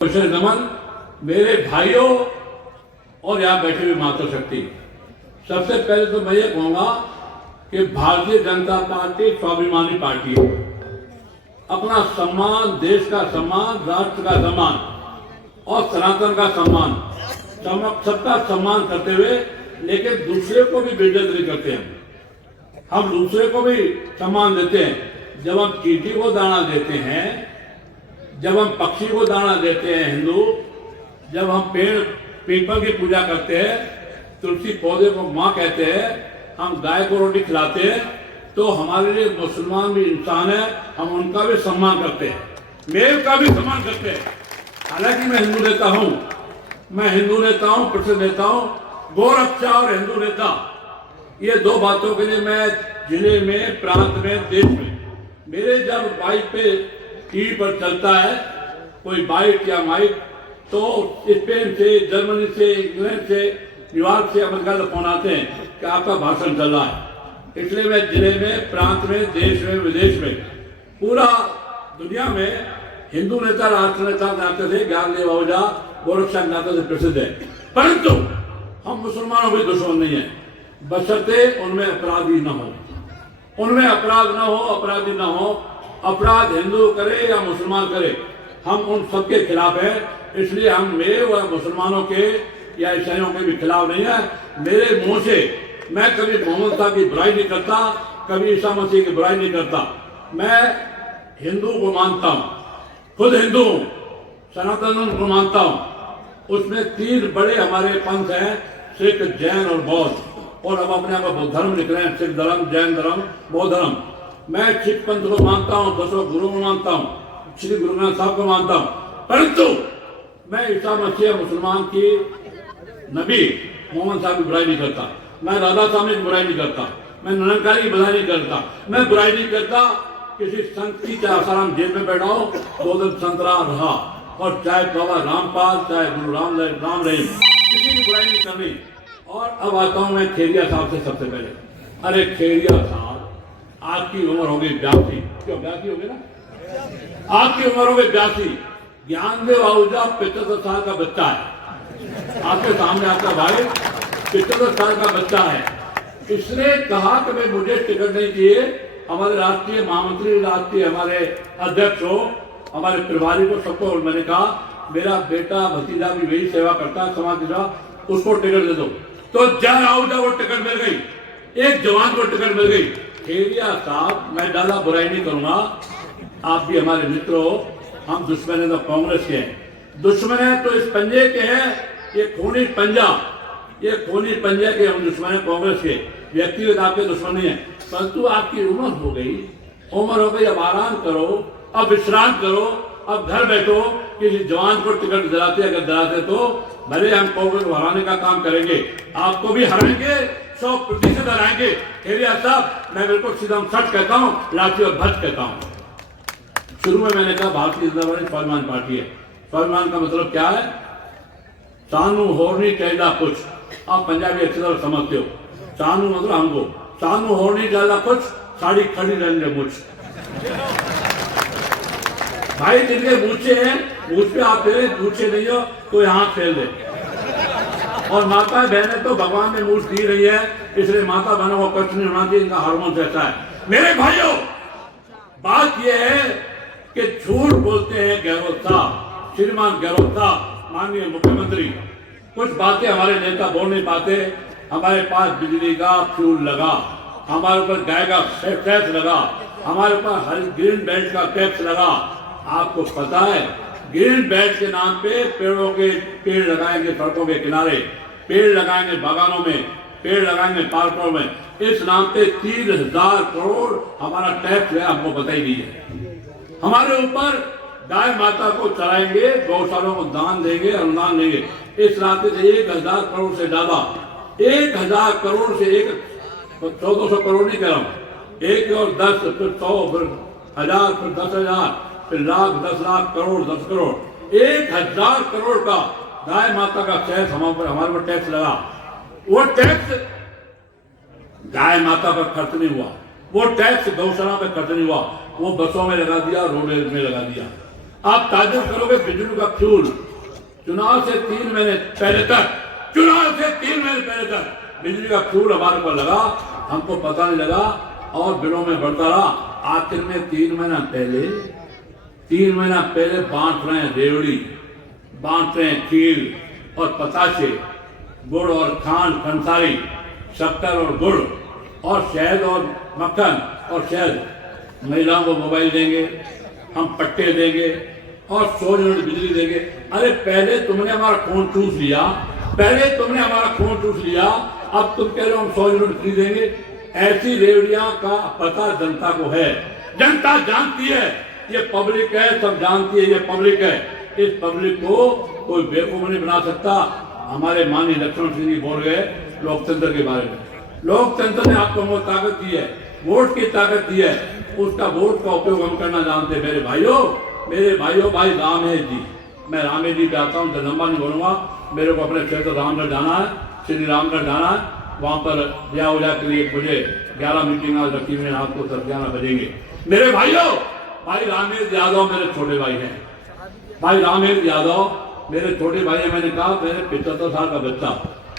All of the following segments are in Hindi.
नमन मेरे भाइयों और यहाँ बैठे हुए मातृशक्ति। सबसे पहले तो मैं ये कहूँगा कि भारतीय जनता पार्टी स्वाभिमानी पार्टी है। अपना सम्मान, देश का सम्मान, राष्ट्र का सम्मान और सनातन का सम्मान, सबका सम्मान करते हुए, लेकिन दूसरे को भी बेइज्जती करते हैं। हम दूसरे को भी सम्मान देते हैं। जब हम चींटी को दाना देते हैं, जब हम पक्षी को दाना देते हैं हिंदू, जब हम पेड़ पीपल की पूजा करते हैं, तुलसी पौधे को माँ कहते हैं, हम गाय को रोटी खिलाते हैं, तो हमारे लिए मुसलमान भी इंसान है, हम उनका भी सम्मान करते हैं, मेल का भी सम्मान करते हैं। हालांकि मैं हिंदू नेता हूँ, मैं हिंदू नेता हूँ, प्रसिद्ध नेता हूँ, गोरक्षा और हिंदू नेता, ये दो बातों के लिए मैं जिले में, प्रांत में, देश में, मेरे जब बाइक पे टीवी पर चलता है कोई बाइक या माइक, तो स्पेन से, जर्मनी से, इंग्लैंड से, न्यूयॉर्क से, अमेरिका से फोन आते हैं कि आपका भाषण चल रहा है। इसलिए मैं जिले में, प्रांत में, देश में, विदेश में, पूरा दुनिया में हिंदू नेता, राष्ट्र नेता नाते से, ज्ञानदेव आहूजा, गोरक्षा नाते से प्रसिद्ध है। परंतु हम मुसलमानों के दुश्मन नहीं है, बशर्ते उनमें अपराधी न हो, उनमें अपराध न हो, अपराधी न हो। अपराध हिंदू करे या मुसलमान करे, हम उन सबके खिलाफ हैं। इसलिए हम मेरे व मुसलमानों के या ईसाइयों के भी खिलाफ नहीं है। मेरे मुंह से मैं कभी मोहम्मद साहब की बुराई नहीं करता, कभी ईसा मसीह की बुराई नहीं करता। मैं हिंदू को मानता हूँ, खुद हिंदू हूँ, सनातन को मानता हूँ। उसमें तीन बड़े हमारे पंथ हैं, सिख, जैन और बौद्ध, और अब अपने आप बौद्ध धर्म लिख रहे हैं, सिख धर्म, जैन धर्म, बौद्ध धर्म। मैं सिख पंथ को मानता हूँ, 10 गुरु को मानता हूँ, श्री गुरु ग्रंथ साहब को मानता हूँ, परंतु मैं ईसा मसीह मुसलमान की नबी मोहम्मद साहब की बुराई नहीं करता, मैं राधा स्वामी की बुराई नहीं करता, मैं निरंकारी की बुराई नहीं करता, मैं बुराई नहीं करता किसी संत की। चाहे आसाराम जेल में बैठा हो, 2 दिन संतरा रहा, और चाहे बाबा रामपाल, चाहे गुरु राम रहीम, किसी की बुराई नहीं करनी। और अब आता हूँ मैं खेरिया साहब से सबसे पहले। अरे खेरिया साहब, आपकी उम्र हो गई 82, क्यों 82 हो गई ना, आपकी उम्र हो गई 82। ज्ञानदेव आहूजा 75 साल का बच्चा है, आपके सामने आपका भाई 75 साल का बच्चा है। इसने कहा कि भाई मुझे टिकट नहीं चाहिए, हमारे राष्ट्रीय महामंत्री, राष्ट्रीय हमारे अध्यक्ष हो, हमारे प्रभारी को, सबको। मैंने कहा मेरा बेटा भतीजा भी वही सेवा करता है, समाज सेवा, उसको टिकट दे दो। तो जय आहूजा को टिकट मिल गई, एक जवान को टिकट मिल गई। खेरिया साहब, मैं ज्यादा बुराई नहीं करूंगा, आप भी हमारे मित्र हो, हम दुश्मन है तो कांग्रेस के हैं, दुश्मन है तो इस पंजे के हैं, ये खूनी पंजा, ये खूनी पंजे के हम दुश्मन है कांग्रेस के, व्यक्तिगत आपके दुश्मन नहीं है। परंतु आपकी उम्र हो गई, अब आराम करो, अब विश्राम करो, अब घर बैठो। किसी जवान को टिकट दिलाते, अगर दिलाते तो भले हम कांग्रेस को हराने का काम करेंगे, आपको भी हराएंगे, 100% हराएंगे। खेरिया साहब, मैं बिल्कुल सीधा सच कहता हूँ, लाठी और भच कहता हूँ। शुरू में मैंने कहा भारतीय जनता पार्टी स्वाभिमान पार्टी है। स्वाभिमान का मतलब क्या है? सानू होरनी कहना कुछ, आप पंजाबी अच्छी तरह समझते हो। सानू मतलब हमको, सानू होरनी कहना कुछ, साड़ी खड़ी रहने मुझ। भाई जिनके मूछे हैं, मूछ पे आप दे, मूछे नहीं हो तो यहाँ खेल दे। और माता बहनें तो भगवान ने मूछ दी रही है, इसलिए माता बहनों को कष्ट नहीं होना चाहिए, इनका हार्मोन रहता है। मेरे भाइयों, बात यह है कि झूठ बोलते हैं गहलोत साहब, श्रीमान गहलोत साहब, माननीय मुख्यमंत्री। कुछ बातें हमारे नेता बोल नहीं पाते। हमारे पास बिजली का फ्यूल लगा, हमारे ऊपर गाय का टैक्स लगा, हमारे ऊपर हर ग्रीन बेल्ट का टैक्स लगा। आपको पता है, ग्रीन बेल्ट के नाम पे पेड़ लगाएंगे सड़कों के किनारे, पेड़ लगाएंगे बागानों में, पेड़ लगाएंगे पार्कों में, इस नाम पे 3000 करोड़ हमारा टैक्स है, आपको पता ही नहीं है। हमारे ऊपर गाय माता को चराएंगे, गौशालों को दान देंगे, अनुदान देंगे, इस रास्ते से 1000 करोड़ से ज्यादा, 1000 करोड़ से 100-200 करोड़ नहीं कह रहा हूँ, 1 और 10, फिर 100, फिर 1000, फिर 10,000, फिर लाख, 10 लाख करोड़, 10 करोड़, 1000 करोड़ का गाय माता का टैक्स हमारे पर टैक्स लगा। वो टैक्स गाय माता पर खर्च नहीं हुआ, वो टैक्स गौशाला पर खर्च नहीं हुआ, वो बसों में लगा दिया, रोड में लगा दिया। आप ताजुब करोगे बिजली का फ्यूल चुनाव से 3 महीने पहले तक, चुनाव से 3 महीने पहले तक बिजली का फ्यूल हमारे को लगा, हमको पता नहीं लगा और बिलों में बढ़ता रहा। आखिर में 3 महीना पहले बांट रहे हैं रेवड़ी, बांट रहे हैं खीर और पताशे, गुड़ और खांड, कंसारी, शक्कर और गुड़ और शहद और मक्खन और शहद। महिलाओं को मोबाइल देंगे, हम पट्टे देंगे और 100 यूनिट बिजली देंगे। अरे पहले तुमने हमारा खून चूस लिया, अब तुम कह रहे हो हम 100 यूनिट फ्री देंगे। ऐसी रेवड़ियां का पता जनता को है, जनता जानती है, ये पब्लिक है, सब जानती है ये पब्लिक है। इस पब्लिक को कोई बेवकूफ नहीं बना सकता। हमारे माननीय लक्ष्मण सिंह जी बोल गए लोकतंत्र के बारे में। लोकतंत्र ने आपको वो ताकत दी है, वोट की ताकत दी है, उसका वोट का उपयोग हम करना जानते हैं। मेरे भाइयों, भाई रामेश जी, मैं रामेश जी पे आता हूँ, तो लंबा नहीं बोलूंगा। मेरे को अपने क्षेत्र रामगढ़ जाना है, श्री रामगढ़ जाना है। वहां पर ब्याह उजा के लिए मुझे 11 मीटिंग आज रखी हुई, रात को 11 बजेंगे। मेरे भाइयों, भाई रामेश यादव मेरे छोटे भाई हैं, भाई रामेश यादव मेरे छोटे भाई हैं। मैंने कहा मेरे 75 साल का बच्चा,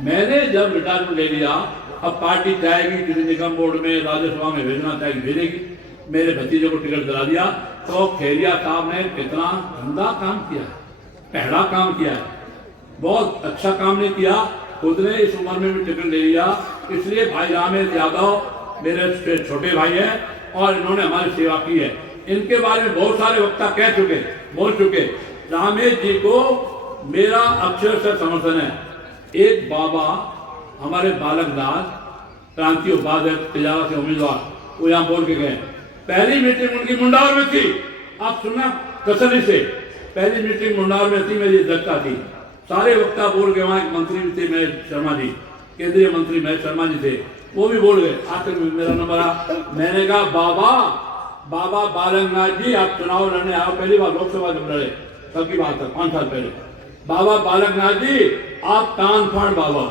मैंने जब रिटायरमेंट ले लिया, अब पार्टी चाहेगी किसी निगम बोर्ड में, राज्यसभा में भेजना चाहेगी, भेजेगी। मेरे भतीजे को टिकट दिला दिया। तो खेरिया साहब ने कितना गंदा काम किया है, पहला काम किया है, बहुत अच्छा काम नहीं किया। खुद ने इस उम्र में भी टिकट ले लिया। इसलिए भाई रामेश यादव मेरे छोटे भाई हैं और इन्होंने हमारी सेवा की है। इनके बारे में बहुत सारे वक्ता बोल चुके। रामेश जी को मेरा अक्षर से समर्थन है। एक बाबा हमारे बालकदास क्रांति उपाध्याय तिजारा से उम्मीदवार, वो यहाँ बोल के गए। पहली मीटिंग उनकी मुंडावर में थी, आप सुनना तसल्ली से। पहली मीटिंग मुंडावर में थी, मेरी अध्यक्षता थी। सारे वक्ता बोल गए, वहां एक मंत्री भी थे महेश शर्मा जी, केंद्रीय मंत्री महेश शर्मा जी थे, वो भी बोल गए। आखिर में मेरा नंबर आ, मैंने कहा बाबा बालकनाथ जी, आप चुनाव लड़ने आओ, पहली बार लोकसभा जब लड़े, कल की बात है 5 साल पहले। बाबा बालकनाथ जी, आप कान फाड़ बाबा,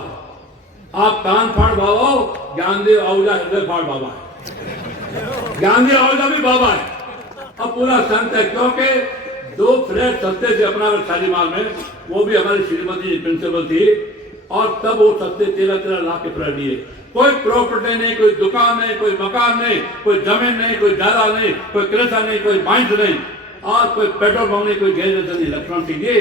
आप कान फाड़ बाबा, ज्ञानदेव आहूजा हृदय फाड़ बाबा है, ज्ञानदेव आहूजा भी बाबा है। अब पूरा संत है, क्योंकि 2 फ्लैट सस्ते से अपना शालीमार में, वो भी हमारी श्रीमती जी प्रिंसिपल थी, और तब वो सस्ते 13 लाख के फ्लैट लिए। कोई प्रॉपर्टी नहीं, कोई दुकान नहीं, कोई मकान नहीं, कोई जमीन नहीं, कोई जायदाद नहीं, कोई कृषि नहीं, कोई बाइंस नहीं, और कोई पेट्रोल पंप नहीं, कोई गैस नहीं। लक्ष्मण सिंह जी,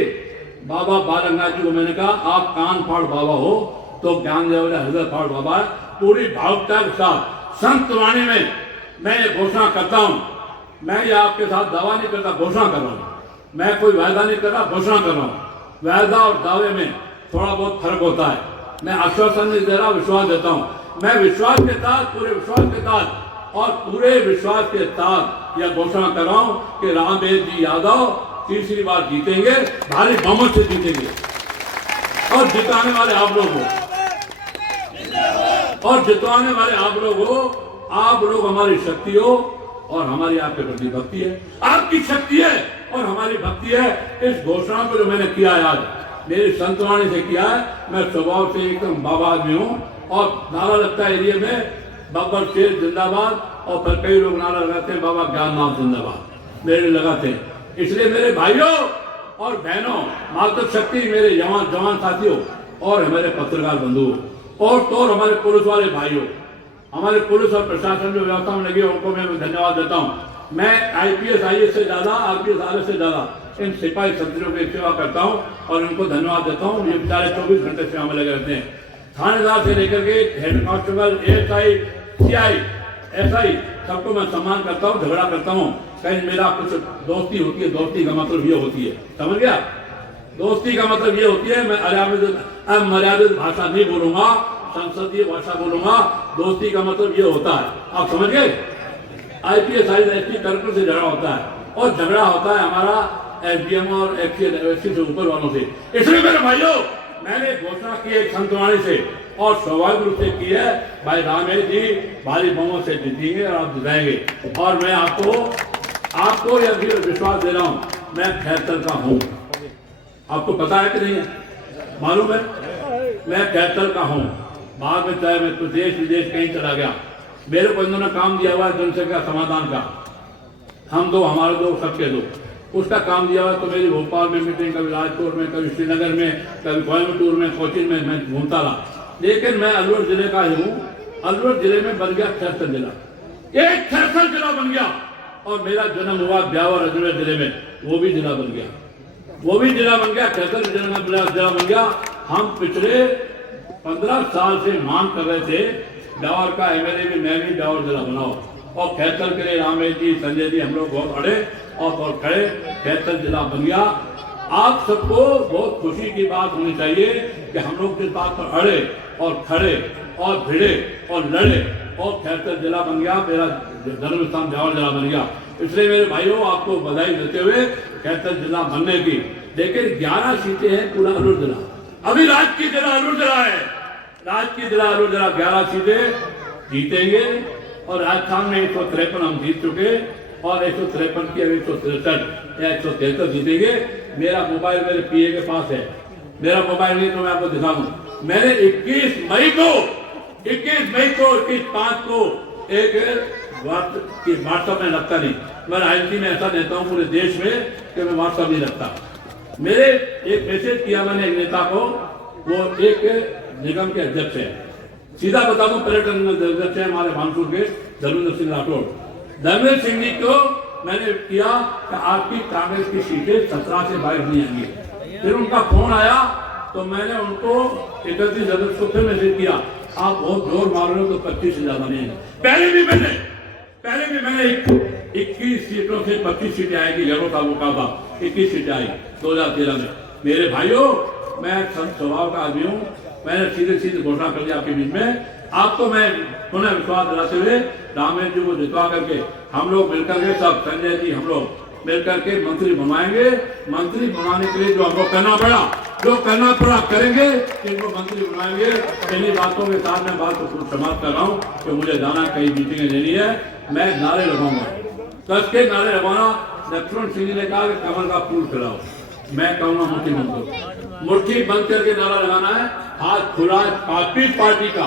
बाबा बालकनाथ जी को मैंने कहा आप कान फाड़ बाबा हो, तो ज्ञानदेव हृदय फाड़ बाबा है। पूरी भावुकता के साथ संत वाणी में मैं ये घोषणा करता हूँ। मैं ये आपके साथ दावा नहीं करता, घोषणा कर रहा हूँ। मैं कोई वायदा नहीं कर रहा, घोषणा कर रहा हूँ। वायदा और दावे में थोड़ा बहुत फर्क होता है। मैं आश्वासन नहीं दे रहा, विश्वास देता हूँ। मैं विश्वास के साथ, पूरे विश्वास के साथ और पूरे विश्वास के साथ यह घोषणा कर रहा हूँ कि रामेश जी यादव तीसरी बार जीतेंगे, भारी बहुमत से जीतेंगे, और जिताने वाले आप लोग हो, और जितवाने वाले आप लोग हो। आप लोग हमारी शक्ति हो और हमारी आपके प्रति भक्ति है। आपकी शक्ति है और हमारी भक्ति है। इस घोषणा को जो मैंने किया है आज, मेरी संतवाणी से किया है। मैं स्वभाव से एकदम बाबा आदमी हूँ, और नारा लगता है एरिया में बब्बर शेर जिंदाबाद, और फिर कई लोग नारा लगाते हैं बाबा ज्ञाननाथ जिंदाबाद, मेरे लगाते हैं। इसलिए मेरे भाइयों और बहनों, मातृशक्ति, मेरे जवान साथियों और हमारे पत्रकार बंधुओं, और तो हमारे पुलिस वाले भाइयों, हमारे पुलिस और प्रशासन में व्यवस्था में लगे, उनको मैं धन्यवाद देता हूँ। मैं IPS IAS से ज्यादा, RPS RS से ज्यादा इन सिपाही सत्रियों की सेवा करता हूँ और इनको धन्यवाद देता हूँ। ये बेचारे 24 घंटे सेवा में लगे रहते हैं। थानेदार से लेकर के head constable, ASI, CI, SI, सबको मैं सम्मान करता हूँ, झगड़ा करता हूँ। कहीं मेरा कुछ दोस्ती होती है, दोस्ती का मतलब ये होती है, समझ गया? दोस्ती का मतलब ये होती है, मैं अमर्यादित भाषा नहीं बोलूंगा, संसदीय भाषा बोलूंगा। दोस्ती का मतलब ये होता है, आप समझ गए? IPS IAS ST कलेक्टर से झगड़ा होता है, और झगड़ा होता है हमारा SDM और SC से ऊपर वालों से। इसलिए मेरे भाइयों, मैंने घोषणा की है संतवाणी से, और स्वाभाविक रूप से की है, भाई रामेश जी भारी बहुमत से जीतेंगे और आप जिताएंगे। और मैं आपको यह भी विश्वास दे रहा हूं, मैं 73 का हूं। आपको पता है कि नहीं है? मालूम है? मैं 73 का हूं। बाद में चाहे मैं देश विदेश कहीं चला गया, मेरे को इन्होंने काम दिया हुआ है जनसंख्या समाधान का। हम दो, हमारे दो, सबके दो। उसका काम दिया हुआ। तो मेरी भोपाल में मीटिंग, कभी राजपुर में, कभी श्रीनगर में, कभी कोयम्बटूर में, कोचीन में मैं घूमता रहा। लेकिन मैं अलवर जिले का ही हूँ। अलवर जिले में बन गया खैरसर जिला, एक खैरसर जिला बन गया। और मेरा जन्म हुआ ब्यावर अजमेर जिले में, वो भी जिला बन गया, वो भी जिला बन गया, खैरसर जिला बन गया। हम पिछले 15 साल से मांग कर रहे थे ब्यावर का एमएलए भी, मैं भी ब्यावर जिला बनाओ। और खैरसर के लिए रामेश जी, संजय जी, हम लोग बहुत अड़े और खड़े, खैरसर जिला बन गया। आप सबको बहुत खुशी की बात होनी चाहिए कि हम लोग इस बात पर अड़े और खड़े और भिड़े और लड़े और खैरसर जिला बन गया, मेरा जन्म स्थान ब्यावर जिला बन गया। इसलिए मेरे भाइयों, आपको बधाई देते हुए खैरसर जिला बनने की। लेकिन 11 सीटें हैं पूरा अलवर जिला, अभी राजकीय जिला अलवर जिला है, राजकीय जिला अलवर जिला 11 सीटें जीतेंगे। और राजस्थान में 153 हम जीत चुके और 153 की अभी 163 या 173 जीतेंगे। मेरा मोबाइल मेरे पीए के पास है, मेरा मोबाइल नहीं तो मैं आपको दिखा दूं। मैंने 21 मई को 21/5 को एक व्हाट्सएप में लगता नहीं, मैं राजनीति में ऐसा नेता हूं पूरे देश में कि मैं व्हाट्सएप नहीं लगता। मेरे एक मैसेज किया मैंने एक नेता को, वो एक निगम के अध्यक्ष है, सीधा बता दूं, पर्यटन अध्यक्ष है हमारे भानपुर के धर्मेंद्र सिंह राठौड़। धर्मेंद्र सिंह जी को मैंने किया कि आपकी कांग्रेस की सीटें 17 से 22 नहीं आएंगी। फिर उनका फोन आया तो मैंने उनको 31 अगस्त को फिर मैसेज किया, आप बहुत जोर मार रहे हो तो 25 से ज्यादा नहीं है। पहले भी मैंने 21 सीटों से 25 सीटें आएगी, जरूर था वो कहा था 21 सीटें आई 2013 में। मेरे भाइयों, मैं संत स्वभाव का आदमी हूँ, मैंने सीधे घोषणा कर दिया आपके बीच में। आपको मैं पुनः विश्वास दिलाते हुए रामेश जी को जितवा करके हम लोग मिलकर के, सब संजय जी, हम लोग मिलकर के मंत्री बनवाएंगे। मंत्री बनवाने के लिए जो हमको करना पड़ा करेंगे, इनको मंत्री बनवाएंगे। इन्हीं बातों के साथ मैं बात को समाप्त कर रहा हूँ कि मुझे जाना, कई मीटिंगें लेनी है। मैं नारे लगाऊंगा, 10 के नारे लगाना। लक्ष्मण सिंह जी ने कहा कि कमल का फूल खिलाओ, मैं कहूंगा मुट्ठी बंद करके नारा लगाना है। हाथ खुला है पार्टी का,